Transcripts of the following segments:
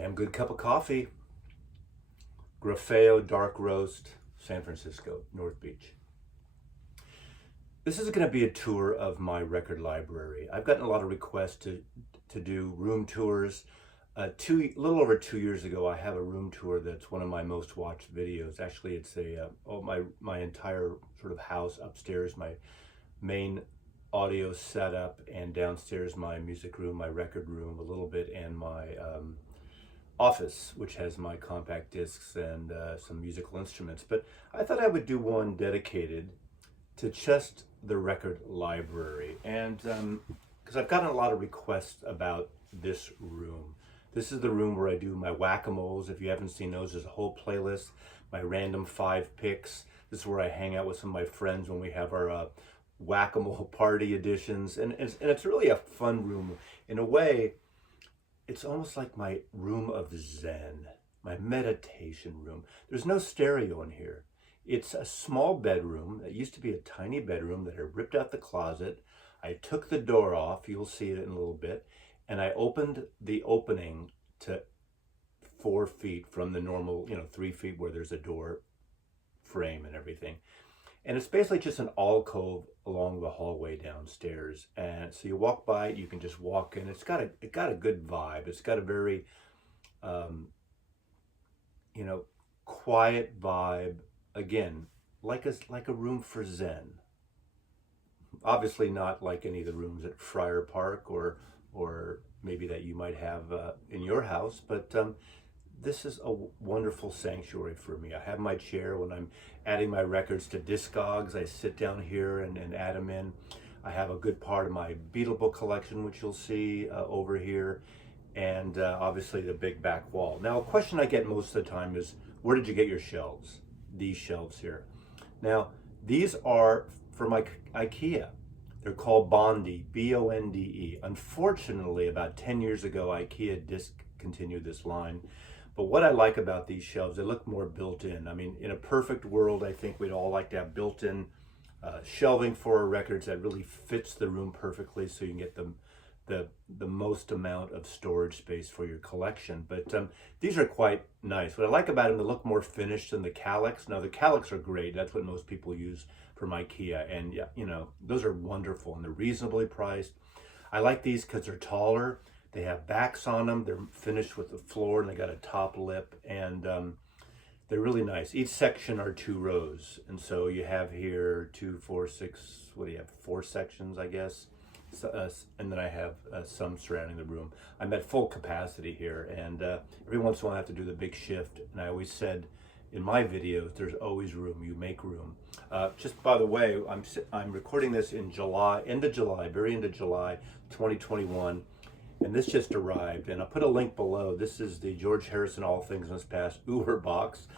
Damn good cup of coffee. Grafeo Dark Roast, San Francisco, North Beach. This is going to be a tour of my record library. I've gotten a lot of requests to do room tours. A little over 2 years ago, I have a room tour that's one of my most watched videos. Actually, it's my entire sort of house upstairs, my main audio setup, and downstairs my music room, my record room a little bit, and my office, which has my compact discs and some musical instruments. But I thought I would do one dedicated to just the record library, and because I've gotten a lot of requests about this room. This is the room where I do my whack-a-moles. If you haven't seen those, there's a whole playlist, my random 5 picks. This is where I hang out with some of my friends when we have our whack-a-mole party editions, and it's really a fun room. In a way, it's almost like my room of Zen, my meditation room. There's no stereo in here. It's a small bedroom. It used to be a tiny bedroom that I ripped out the closet. I took the door off, you'll see it in a little bit, and I opened the opening to 4 feet from the normal, 3 feet where there's a door frame and everything. And it's basically just an alcove along the hallway downstairs. And so you walk by it, you can just walk in. It got a good vibe. It's got a very, quiet vibe. Again, like a room for Zen. Obviously not like any of the rooms at Friar Park or maybe that you might have in your house, but this is a wonderful sanctuary for me. I have my chair when I'm adding my records to Discogs. I sit down here and add them in. I have a good part of my Beatles collection, which you'll see over here, and obviously the big back wall. Now, a question I get most of the time is, where did you get your shelves? These shelves here. Now, these are from IKEA. They're called Bonde, B-O-N-D-E. Unfortunately, about 10 years ago, IKEA discontinued this line. But what I like about these shelves, they look more built in. I mean, in a perfect world, I think we'd all like to have built-in shelving for our records that really fits the room perfectly, so you can get the most amount of storage space for your collection. But these are quite nice. What I like about them, they look more finished than the Kallax. Now, the Kallax are great. That's what most people use from IKEA. And, those are wonderful, and they're reasonably priced. I like these because they're taller. They have backs on them. They're finished with the floor, and they got a top lip, and they're really nice. Each section are 2 rows, and so you have here 2, 4, 6. What do you have? 4 sections, I guess. So, and then I have some surrounding the room. I'm at full capacity here, and every once in a while I have to do the big shift. And I always said in my videos, there's always room. You make room. Just by the way, I'm recording this in July, very end of July, 2021. And this just arrived, and I'll put a link below. This is the George Harrison All Things Must Pass Uber box.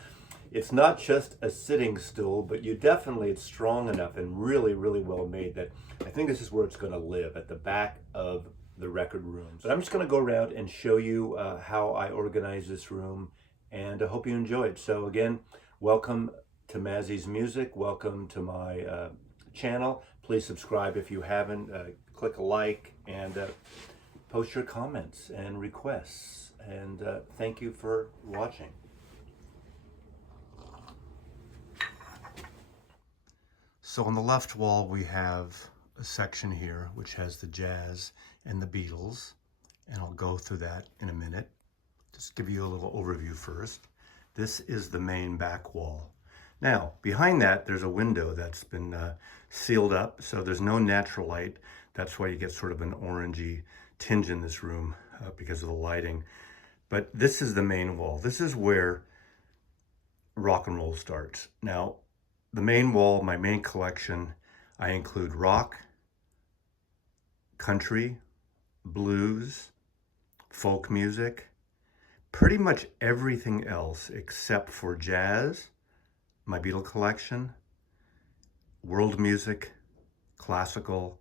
It's not just a sitting stool, but it's strong enough and really, really well made that I think this is where it's going to live, at the back of the record room. But I'm just going to go around and show you how I organize this room, and I hope you enjoy it. So again, welcome to Mazzy's Music. Welcome to my channel. Please subscribe if you haven't. Click a like, and post your comments and requests, and thank you for watching. So on the left wall we have a section here which has the jazz and the Beatles, and I'll go through that in a minute. Just give you a little overview first. This is the main back wall. Now, behind that there's a window that's been sealed up, so there's no natural light. That's why you get sort of an orangey tinge in this room because of the lighting. But this is the main wall. This is where rock and roll starts. Now, the main wall, my main collection, I include rock, country, blues, folk music, pretty much everything else except for jazz, my Beatles collection, world music, classical,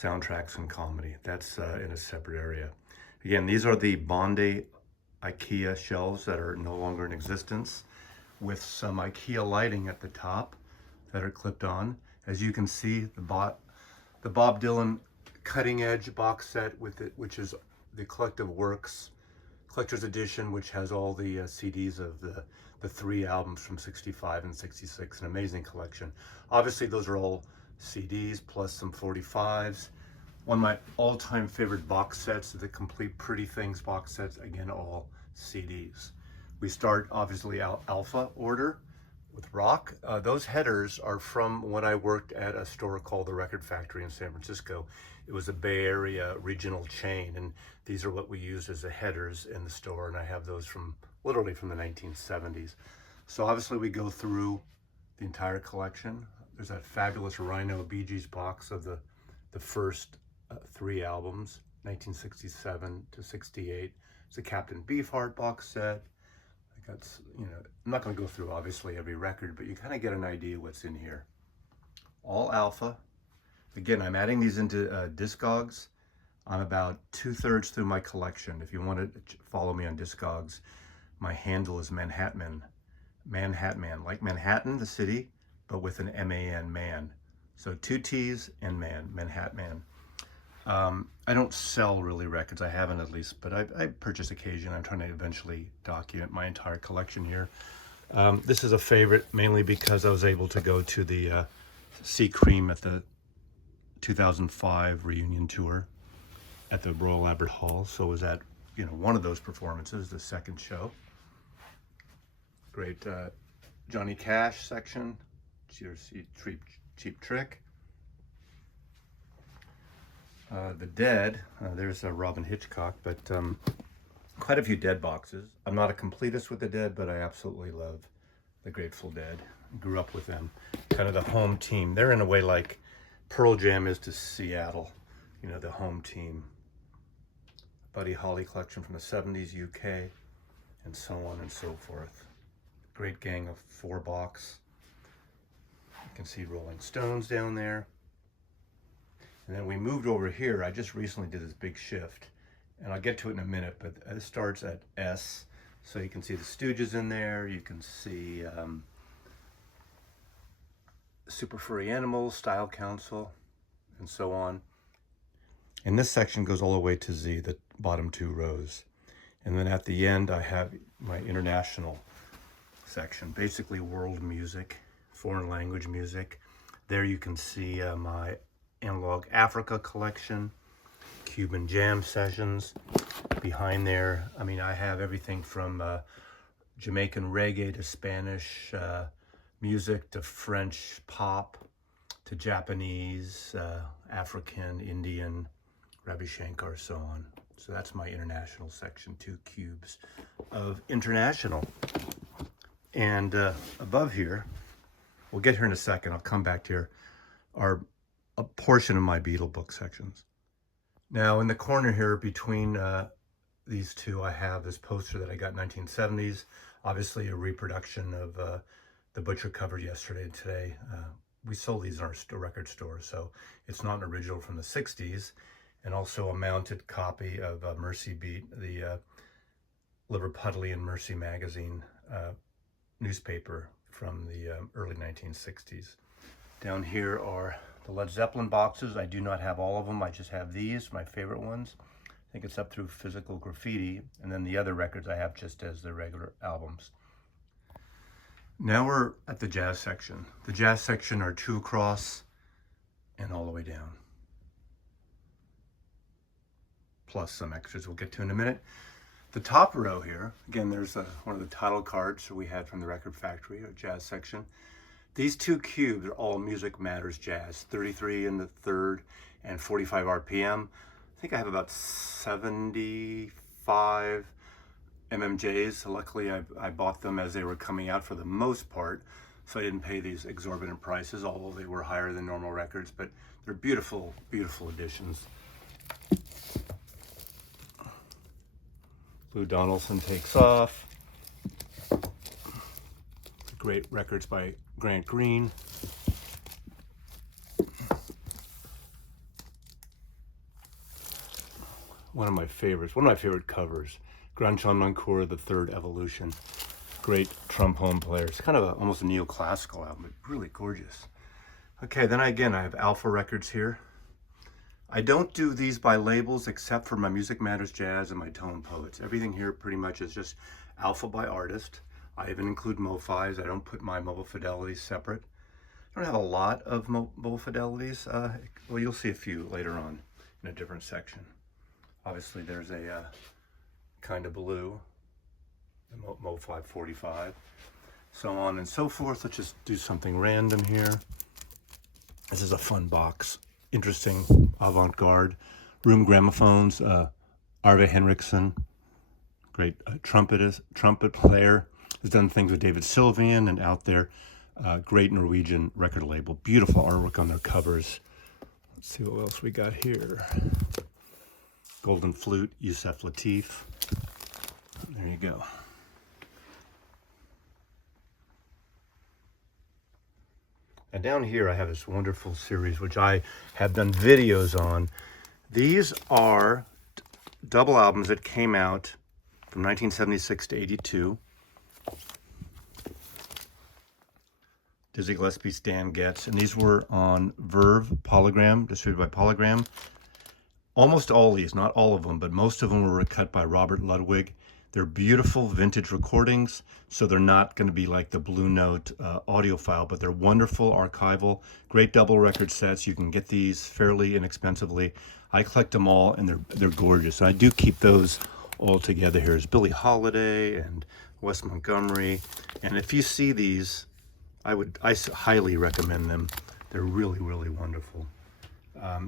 soundtracks, and comedy. That's in a separate area. Again, these are the Bonde IKEA shelves that are no longer in existence, with some IKEA lighting at the top that are clipped on. As you can see, the Bob Dylan cutting edge box set with it, which is the collective works collector's edition, which has all the CDs of the 3 albums from 65 and 66, an amazing collection. Obviously, those are all CDs plus some 45s. One of my all-time favorite box sets, the complete Pretty Things box sets, again, all CDs. We start, obviously, Alpha order with rock. Those headers are from when I worked at a store called the Record Factory in San Francisco. It was a Bay Area regional chain, and these are what we used as the headers in the store, and I have those from literally from the 1970s. So obviously we go through the entire collection. There's that fabulous Rhino Bee Gees box of the first 3 albums, 1967 to 68. It's a Captain Beefheart box set. I got, you know, I'm not going to go through obviously every record, but you kind of get an idea what's in here. All Alpha. Again, I'm adding these into Discogs. I'm about 2/3 through my collection. If you want to follow me on Discogs, my handle is Manhattan, like Manhattan, the city, but with an M-A-N, man. So 2 T's and Manhattan. I don't sell really records. I haven't at least, but I purchase occasion. I'm trying to eventually document my entire collection here. This is a favorite mainly because I was able to go to the See Cream at the 2005 reunion tour at the Royal Albert Hall. So was at, you know, one of those performances, the second show. Great Johnny Cash section. Cheap Trick. The Dead, there's a Robin Hitchcock, but quite a few Dead boxes. I'm not a completist with the Dead, but I absolutely love the Grateful Dead. Grew up with them, kind of the home team. They're in a way like Pearl Jam is to Seattle, you know, the home team. Buddy Holly collection from the 70s UK, and so on and so forth. Great Gang of 4 box. You can see Rolling Stones down there. And then we moved over here. I just recently did this big shift, and I'll get to it in a minute, but it starts at S. So you can see the Stooges in there. You can see Super Furry Animals, Style Council, and so on. And this section goes all the way to Z, the bottom 2 rows. And then at the end, I have my international section, basically world music, foreign language music. There you can see my Analog Africa collection, Cuban jam sessions. Behind there, I mean, I have everything from Jamaican reggae to Spanish music to French pop to Japanese, African, Indian, Ravi Shankar, so on. So that's my international section, 2 cubes of international. And above here, we'll get here in a second, I'll come back here, are a portion of my Beatle book sections. Now in the corner here between these two, I have this poster that I got in 1970s, obviously a reproduction of the Butcher cover yesterday and today. We sold these in our record store, so it's not an original from the 60s, and also a mounted copy of Mercy Beat, the Liverpudlian Mercy magazine newspaper from the early 1960s. Down here are the Led Zeppelin boxes. I do not have all of them. I just have these, my favorite ones. I think it's up through Physical Graffiti, and then the other records I have just as the regular albums. Now we're at the jazz section. The jazz section are 2 across and all the way down, plus some extras we'll get to in a minute. The top row here, again, there's one of the title cards that we had from the Record Factory, our jazz section. These 2 cubes are all Music Matters Jazz, 33 in the 3rd and 45 RPM. I think I have about 75 MMJs. Luckily, I bought them as they were coming out for the most part, so I didn't pay these exorbitant prices, although they were higher than normal records, but they're beautiful, beautiful editions. Lou Donaldson Takes Off. Great records by Grant Green. One of my favorite covers, Grand Encore, the 3rd Evolution. Great trombone players. Kind of almost a neoclassical album, but really gorgeous. Okay, then again, I have Alpha records here. I don't do these by labels except for my Music Matters Jazz and my Tone Poets. Everything here pretty much is just alpha by artist. I even include MoFis. I don't put my mobile fidelities separate. I don't have a lot of mobile fidelities. Well, you'll see a few later on in a different section. Obviously, there's a kind of blue, the Mo 545, so on and so forth. Let's just do something random here. This is a fun box. Interesting avant-garde room gramophones. Arve Henriksen, great trumpet player, has done things with David Sylvian and out there. Great Norwegian record label. Beautiful artwork on their covers. Let's see what else we got here. Golden Flute, Yusef Lateef. There you go. And down here I have this wonderful series which I have done videos on. These are double albums that came out from 1976 to 82. Dizzy Gillespie, Stan Getz, and these were on Verve Polygram, distributed by Polygram. Almost all these, not all of them, but most of them were cut by Robert Ludwig. They're beautiful vintage recordings, so they're not going to be like the Blue Note audiophile, but they're wonderful archival, great double record sets. You can get these fairly inexpensively. I collect them all, and they're gorgeous. I do keep those all together. Here's Billie Holiday and Wes Montgomery, and if you see these, I highly recommend them. They're really, really wonderful.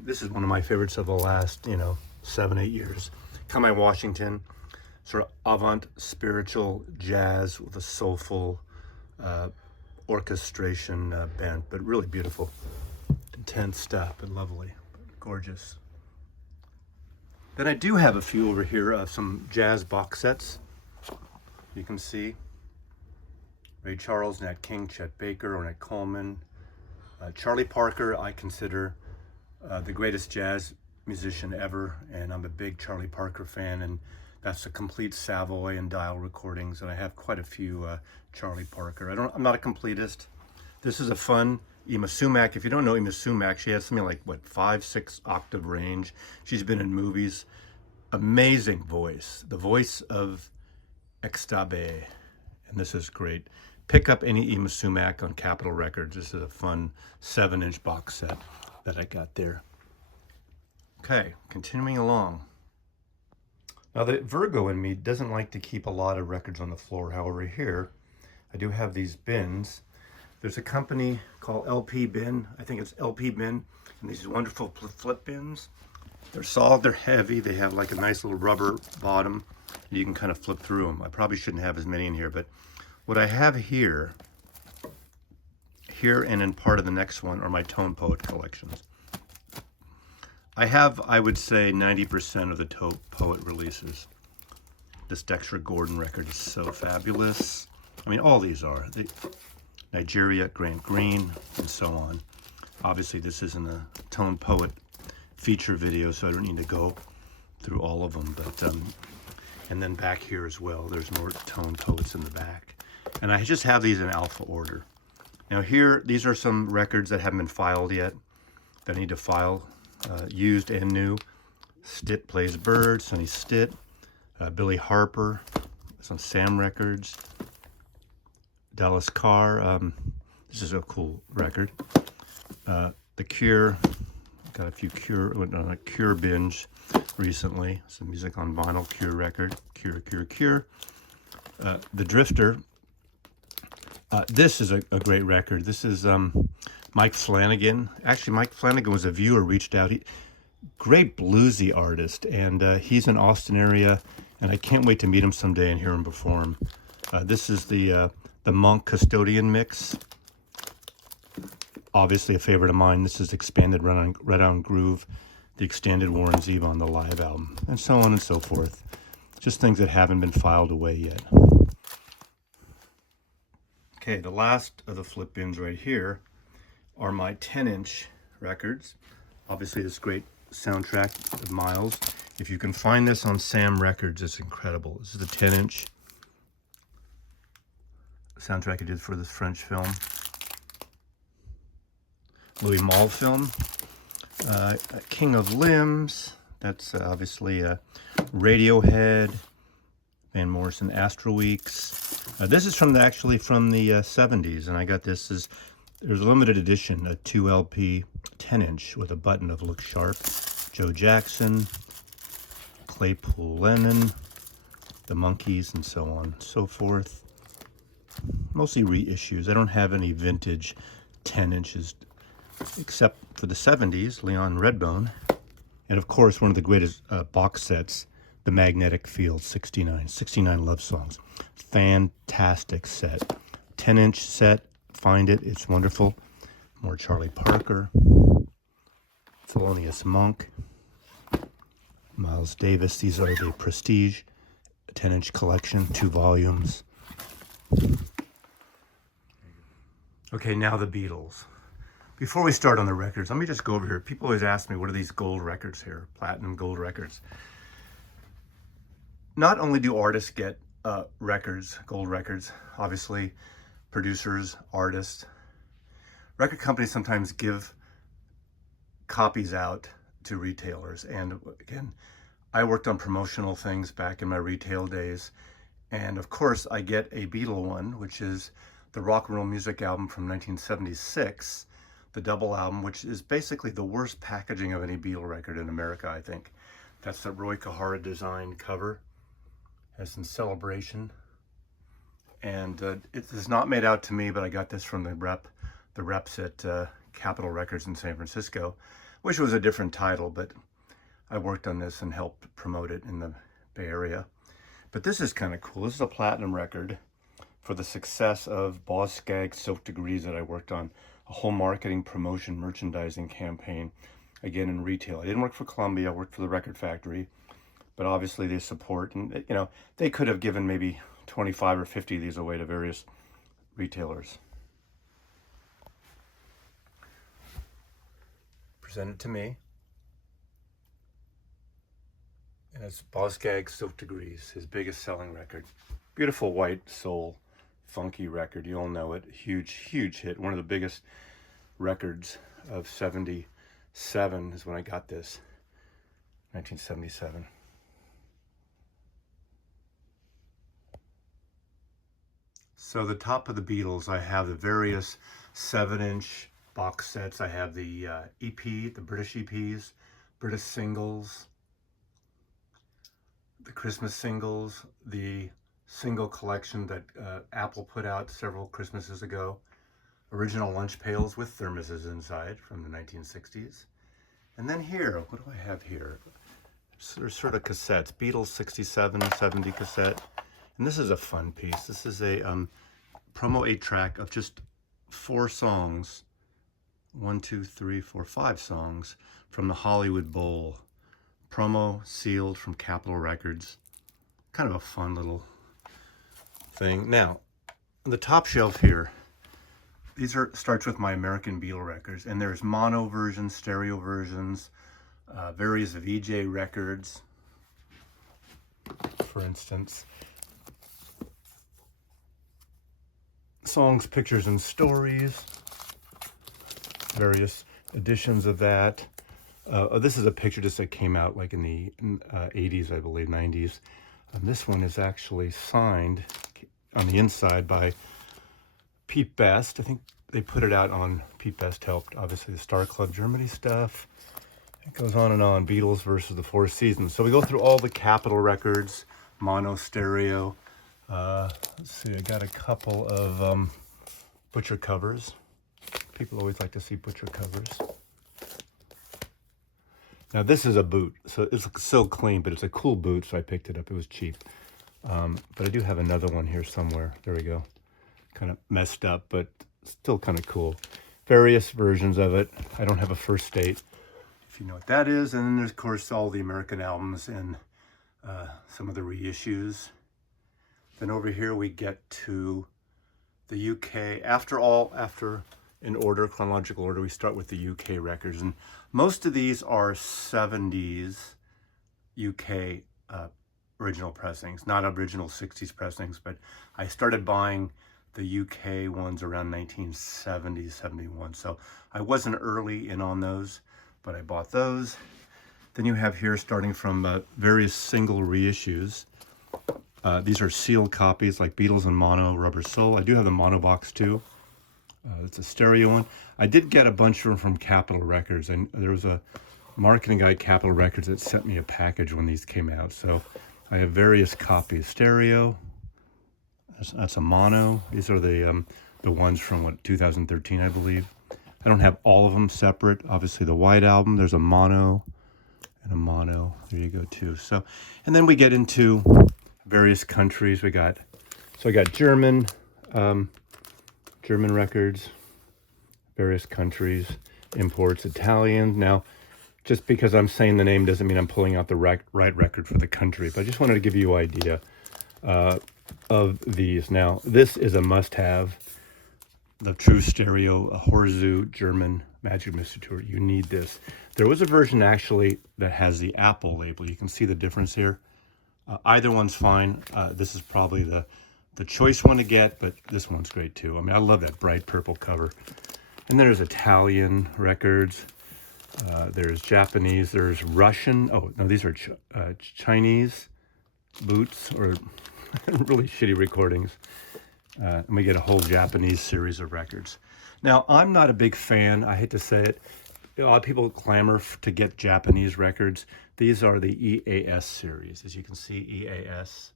This is one of my favorites of the last, 7-8 years. Kamai Washington, sort of avant spiritual jazz with a soulful orchestration bent, but really beautiful. Intense stuff, but lovely, gorgeous. Then I do have a few over here of some jazz box sets. You can see Ray Charles, Nat King, Chet Baker, Ornette Coleman. Charlie Parker, I consider the greatest jazz musician ever, and I'm a big Charlie Parker fan, and that's the complete Savoy and Dial recordings, and I have quite a few Charlie Parker. I'm not a completist. This is a fun Ima Sumac. If you don't know Ima Sumac, she has something like, 5-6 octave range. She's been in movies. Amazing voice. The voice of Extabe, and this is great. Pick up any Ima Sumac on Capitol Records. This is a fun 7-inch box set that I got there. Okay, continuing along. Now the Virgo in me doesn't like to keep a lot of records on the floor. However, here I do have these bins. There's a company called LP Bin. I think it's LP Bin, and these wonderful flip bins. They're solid, they're heavy, they have like a nice little rubber bottom. You can kind of flip through them. I probably shouldn't have as many in here, but what I have here and in part of the next one are my Tone Poet collections. I have, I would say, 90% of the Poet releases. This Dexter Gordon record is so fabulous. I mean, all these are. Nigeria, Grant Green, and so on. Obviously, this isn't a Tone Poet feature video, so I don't need to go through all of them. But and then back here as well, there's more Tone Poets in the back. And I just have these in alpha order. Now here, these are some records that haven't been filed yet, that I need to file, used and new. Stitt Plays Bird, Sonny Stitt, Billy Harper, it's on Sam Records. Dallas Carr, this is a cool record. The Cure, got a few went on a Cure binge recently. Some music on vinyl, Cure record, Cure. The Drifter, this is a great record. This is Mike Flanagan. Actually, Mike Flanagan was a viewer, reached out. Great bluesy artist, and he's in Austin area, and I can't wait to meet him someday and hear him perform. This is the Monk Custodian mix. Obviously a favorite of mine. This is expanded Red on Groove, the extended Warren Zevon, the live album, and so on and so forth. Just things that haven't been filed away yet. Okay, the last of the flip bins right here are my 10-inch records. Obviously this great soundtrack of Miles. If you can find this on Sam Records, it's incredible. This is the 10-inch soundtrack I did for this French film. Louis Malle film. King of Limbs. That's obviously Radiohead, Van Morrison, Astro Weeks. This is actually from the 70s, and I got this as there's a limited edition, a 2 LP 10-inch with a button of Look Sharp, Joe Jackson, Claypool Lennon, the Monkees, and so on and so forth. Mostly reissues. I don't have any vintage 10 inches except for the 70s, Leon Redbone. And of course, one of the greatest box sets, the Magnetic Field 69 love songs. Fantastic set. 10-inch set. Find it. It's wonderful. More Charlie Parker. Thelonious Monk. Miles Davis. These are the Prestige 10-inch collection, 2 volumes. Okay, now the Beatles. Before we start on the records, let me just go over here. People always ask me, what are these gold records here? Platinum gold records. Not only do artists get records, gold records, obviously producers, artists, record companies sometimes give copies out to retailers. And again, I worked on promotional things back in my retail days. And of course, I get a Beatle one, which is the Rock and Roll Music album from 1976. The double album, which is basically the worst packaging of any Beatle record in America, I think. That's the Roy Kahara designed cover, as in Celebration. And it is not made out to me, but I got this from the reps at Capitol Records in San Francisco, which was a different title, but I worked on this and helped promote it in the Bay Area. But this is kind of cool. This is a platinum record for the success of Boz Scaggs' Silk Degrees that I worked on. A whole marketing, promotion, merchandising campaign, again in retail. I didn't work for Columbia, I worked for the Record Factory, but obviously they support, and you know, they could have given maybe 25 or 50 of these away to various retailers. Presented to me. And it's Boz Scaggs' Silk Degrees, his biggest selling record. Beautiful white soul, funky record. You all know it. Huge hit. One of the biggest records of 77 is when I got this. 1977. So the top of the Beatles, I have the various 7-inch box sets. I have the EP, the British EPs, British singles, the Christmas singles, the single collection that Apple put out several Christmases ago. Original lunch pails with thermoses inside from the 1960s. And then here, what do I have here? There's sort of cassettes, Beatles 67, 70 cassette. And this is a fun piece. This is a promo 8-track of just 4 songs. 1, 2, 3, 4, 5 songs from the Hollywood Bowl. Promo sealed from Capitol Records. Kind of a fun little thing. Now, on the top shelf here, these starts with my American Beatle records, and there's mono versions, stereo versions, various VJ records, for instance. Songs, Pictures, and Stories, various editions of that. This is a picture just that came out like in the 80s, I believe, 90s. This one is actually signed on the inside by Pete Best. I think they put it out on, Pete Best helped, obviously, the Star Club Germany stuff. It goes on and on, Beatles versus the Four Seasons. So we go through all the Capitol records, mono, stereo. Let's see, I got a couple of Butcher covers. People always like to see Butcher covers. Now this is a boot, so it's so clean, but it's a cool boot, so I picked it up. It was cheap. But I do have another one here somewhere. There we go. Kind of messed up, but still kind of cool. Various versions of it. I don't have a first date, if you know what that is. And then there's, of course, all the American albums and some of the reissues. Then over here we get to the UK. After in order, chronological order, we start with the UK records. And most of these are 70s UK original pressings, not original 60s pressings, but I started buying the UK ones around 1970, 71. So I wasn't early in on those. but I bought those. Then you have here, starting from various single reissues. These are sealed copies like Beatles and Mono, Rubber Soul. I do have the Mono box too. It's a stereo one. I did get a bunch of them from Capitol Records, and there was a marketing guy at Capitol Records that sent me a package when these came out. So I have various copies. Stereo, that's a Mono. These are the ones from, what, 2013, I believe. I don't have all of them separate. Obviously the White Album, there's a Mono and a Mono. There you go too. So, and then we get into various countries. I got German, German records, various countries, imports, Italian. Now, just because I'm saying the name doesn't mean I'm pulling out the right record for the country, but I just wanted to give you an idea of these. Now, this is a must-have, the true stereo, a Horzu German Magic Mystery Tour. You need this. There was a version actually that has the Apple label. You can see the difference here. Either one's fine. This is probably the choice one to get, but this one's great too. I mean, I love that bright purple cover. And there's Italian records. There's Japanese. There's Russian. Oh, no, these are Chinese boots, or really shitty recordings. And we get a whole Japanese series of records. Now, I'm not a big fan. I hate to say it. A lot of people clamor to get Japanese records. These are the EAS series. As you can see, EAS.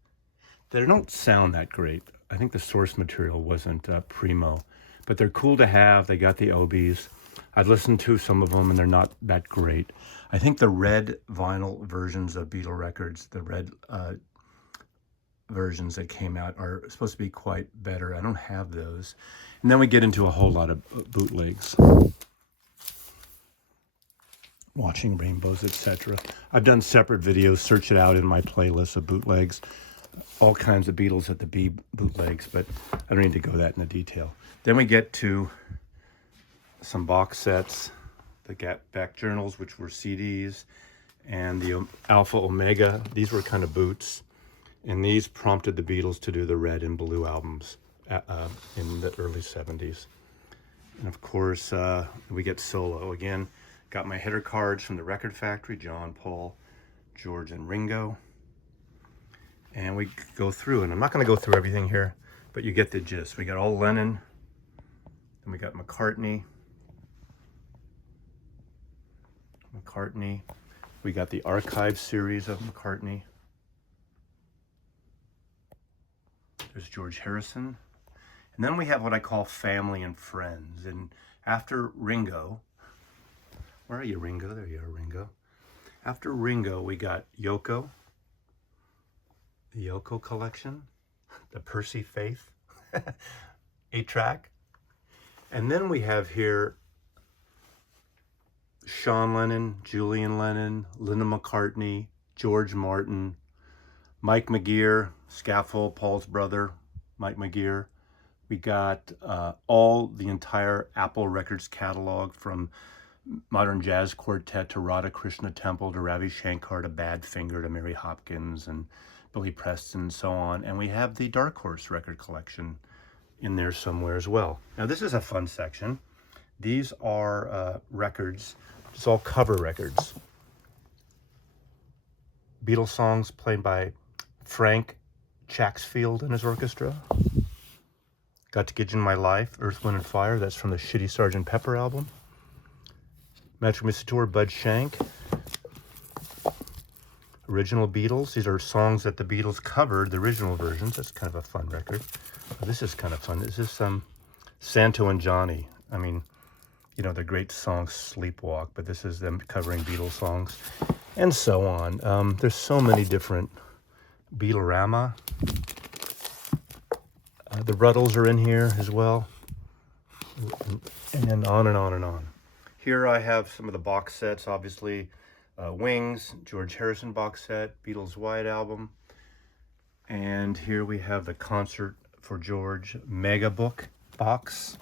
They don't sound that great. I think the source material wasn't primo, but they're cool to have. They got the Obies. I've listened to some of them, and they're not that great. I think the red vinyl versions of Beatle records, the red versions that came out, are supposed to be quite better. I don't have those. And then we get into a whole lot of bootlegs. Watching Rainbows, etc. I've done separate videos. Search it out in my playlist of bootlegs. All kinds of Beatles at the B bootlegs, but I don't need to go that into detail. Then we get to some box sets, the back journals, which were CDs, and the Alpha Omega. These were kind of boots, and these prompted the Beatles to do the red and blue albums in the early 70s. And of course, we get solo. Again, got my header cards from the Record Factory, John, Paul, George, and Ringo. And we go through, and I'm not going to go through everything here, but you get the gist. We got all Lennon, and we got McCartney. We got the archive series of McCartney. There's George Harrison. And then we have what I call family and friends. And after Ringo, where are you, Ringo? There you are, Ringo. After Ringo, we got Yoko, the Yoko collection, the Percy Faith 8-track. And then we have here Sean Lennon, Julian Lennon, Linda McCartney, George Martin, Mike McGear, Scaffold, Paul's brother, Mike McGear. We got the entire Apple Records catalog, from Modern Jazz Quartet to Radha Krishna Temple to Ravi Shankar to Badfinger to Mary Hopkins and Billy Preston and so on. And we have the Dark Horse record collection in there somewhere as well. Now this is a fun section. These are records. It's all cover records. Beatles songs played by Frank Chaxfield and his orchestra. Got to Get You in My Life, Earth, Wind and Fire. That's from the Shitty Sgt. Pepper album. Magic Mystery Tour, Bud Shank. Original Beatles. These are songs that the Beatles covered, the original versions. That's kind of a fun record. This is kind of fun. This is Santo and Johnny. I mean, you know, the great song Sleepwalk, but this is them covering Beatles songs, and so on. There's so many different Beatlorama. The Ruddles are in here as well, and on and on and on. Here I have some of the box sets, obviously. Wings, George Harrison box set, Beatles White Album. And here we have the Concert for George Mega Book box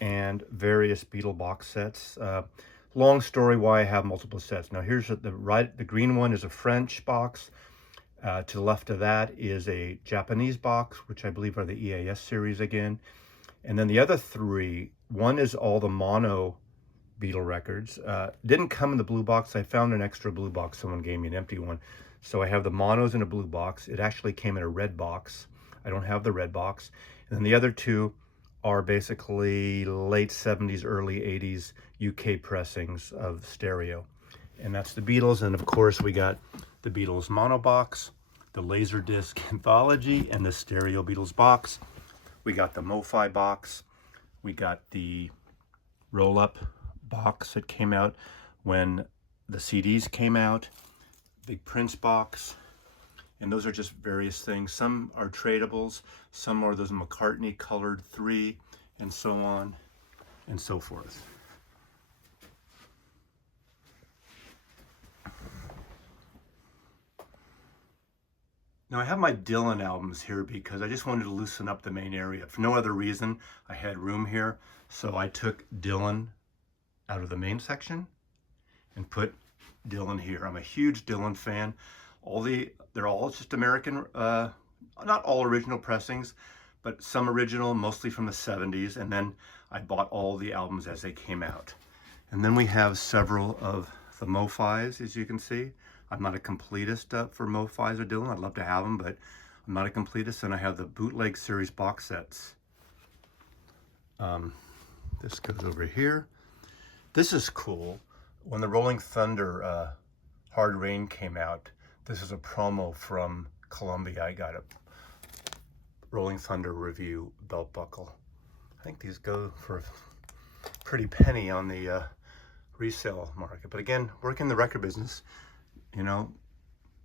and various Beatle box sets. Long story why I have multiple sets. Now here's the green one is a French box. To the left of that is a Japanese box, which I believe are the EAS series again. And then the other three, one is all the mono Beatle records. Didn't come in the blue box. I found an extra blue box. Someone gave me an empty one. So I have the monos in a blue box. It actually came in a red box. I don't have the red box. And then the other two are basically late 70s, early 80s UK pressings of stereo. And that's the Beatles. And of course we got the Beatles mono box, the Laserdisc anthology, and the stereo Beatles box. We got the MoFi box. We got the roll-up box that came out when the CDs came out, big Prince box, and those are just various things. Some are tradables, some are those McCartney colored 3, and so on and so forth. Now I have my Dylan albums here because I just wanted to loosen up the main area. For no other reason, I had room here, so I took Dylan out of the main section and put Dylan here. I'm a huge Dylan fan. They're all just American, not all original pressings, but some original, mostly from the 70s. And then I bought all the albums as they came out. And then we have several of the MoFis, as you can see. I'm not a completist for MoFis or Dylan. I'd love to have them, but I'm not a completist. And I have the bootleg series box sets. This goes over here. This is cool. When the Rolling Thunder Hard Rain came out, this is a promo from Columbia. I got a Rolling Thunder review belt buckle. I think these go for a pretty penny on the resale market. But again, working the record business, you know,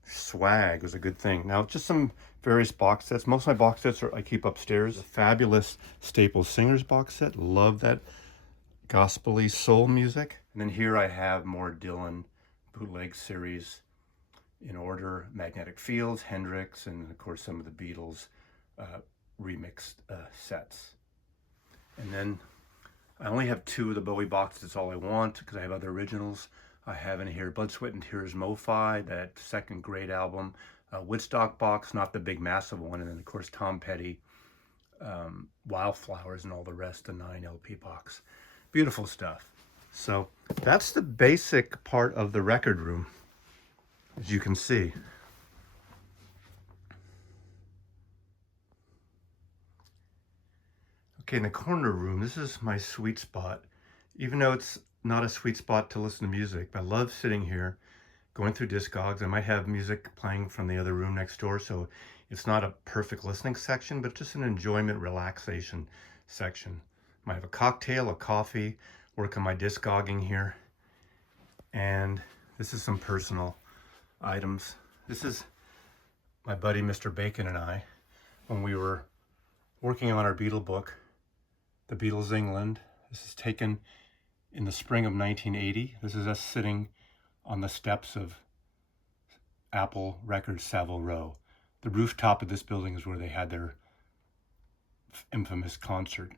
swag was a good thing. Now, just some various box sets. Most of my box sets I keep upstairs. A fabulous Staples Singers box set. Love that gospel-y soul music. And then here I have more Dylan bootleg series in order. Magnetic Fields, Hendrix, and of course some of the Beatles remixed sets. And then I only have 2 of the Bowie boxes. That's all I want because I have other originals. I have in here Blood, Sweat, and Tears MoFi, that second great album. Woodstock box, not the big massive one. And then of course Tom Petty, Wildflowers, and all the rest, the 9 LP box. Beautiful stuff. So that's the basic part of the record room, as you can see. Okay, in the corner room, this is my sweet spot. Even though it's not a sweet spot to listen to music, but I love sitting here, going through Discogs. I might have music playing from the other room next door, so it's not a perfect listening section, but just an enjoyment, relaxation section. Might have a cocktail, a coffee, work on my discogging here. And this is some personal items. This is my buddy Mr. Bacon and I, when we were working on our Beatle book, The Beatles England. This is taken in the spring of 1980. This is us sitting on the steps of Apple Records Savile Row. The rooftop of this building is where they had their infamous concert.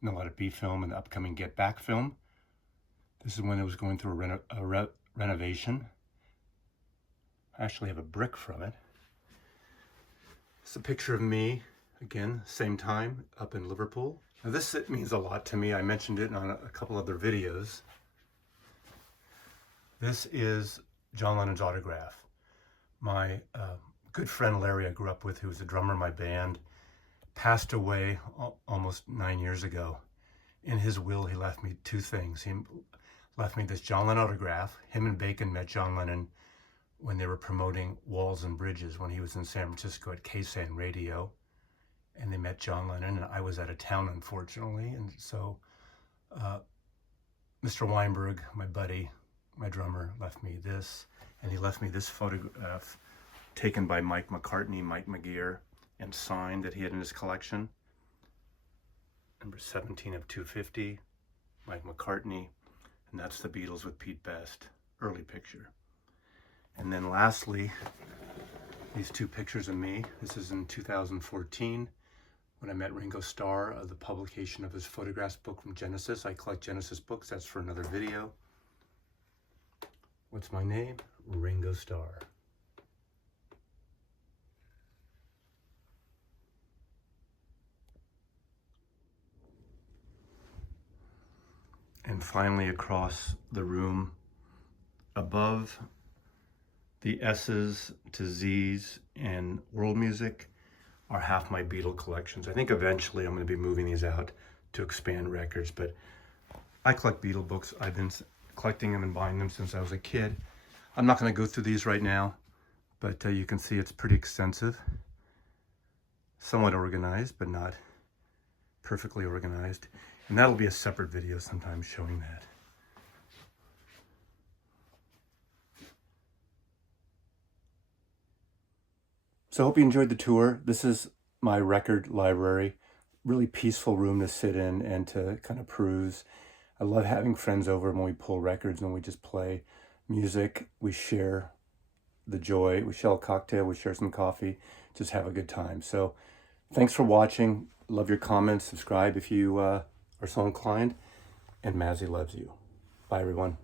And a lot of B film and the upcoming Get Back film. This is when it was going through a renovation. I actually have a brick from it. It's a picture of me, again, same time, up in Liverpool. Now this means a lot to me. I mentioned it on a couple other videos. This is John Lennon's autograph. My good friend Larry I grew up with, who was the drummer in my band, passed away almost 9 years ago. In his will, he left me 2 things. He left me this John Lennon autograph. Him and Bacon met John Lennon when they were promoting Walls and Bridges when he was in San Francisco at KSAN Radio. And they met John Lennon, and I was out of town, unfortunately. And so Mr. Weinberg, my buddy, my drummer, left me this. And he left me this photograph taken by Mike McCartney, Mike McGear, and signed that he had in his collection. Number 17 of 250, Mike McCartney. And that's the Beatles with Pete Best, early picture. And then lastly, these 2 pictures of me. This is in 2014 when I met Ringo Starr of the publication of his photographs book from Genesis. I collect Genesis books. That's for another video. What's my name? Ringo Starr. And finally across the room. Above the S's to Z's and world music are half my Beatle collections. I think eventually I'm going to be moving these out to expand records, but I collect Beatle books. I've been collecting them and buying them since I was a kid. I'm not going to go through these right now, but you can see it's pretty extensive. Somewhat organized, but not perfectly organized. And that'll be a separate video sometime showing that. So I hope you enjoyed the tour. This is my record library. Really peaceful room to sit in and to kind of peruse. I love having friends over when we pull records and we just play music. We share the joy. We share a cocktail. We share some coffee. Just have a good time. So thanks for watching. Love your comments. Subscribe if you are so inclined. And Mazzy loves you. Bye, everyone.